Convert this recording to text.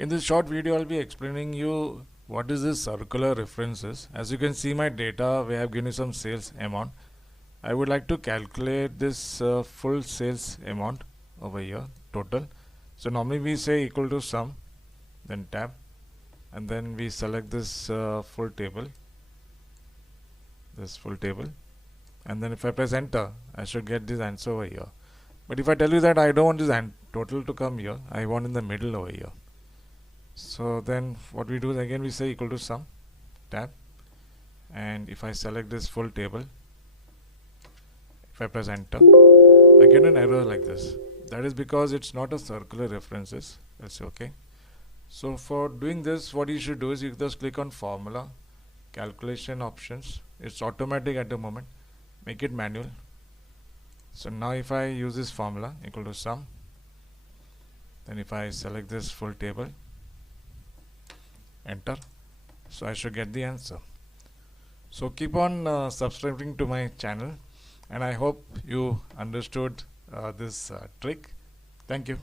In this short video, I'll be explaining you what is this circular references. As you can see my data, we have given you some sales amount. I would like to calculate this full sales amount over here, total. So normally we say equal to sum, then tab, and then we select this full table, and then if I press enter, I should get this answer over here. But if I tell you that I don't want this total to come here, I want in the middle over here. So then what we do is again we say equal to sum, tab, and if I select this full table, if I press enter, I get an error like this. That is because it's not a circular references. Let's say okay. So for doing this, what you should do is you just click on formula, calculation options. It's automatic at the moment. Make it manual. So now if I use this formula equal to sum, then if I select this full table, enter, so I should get the answer. So keep on subscribing to my channel, and I hope you understood this trick. Thank you.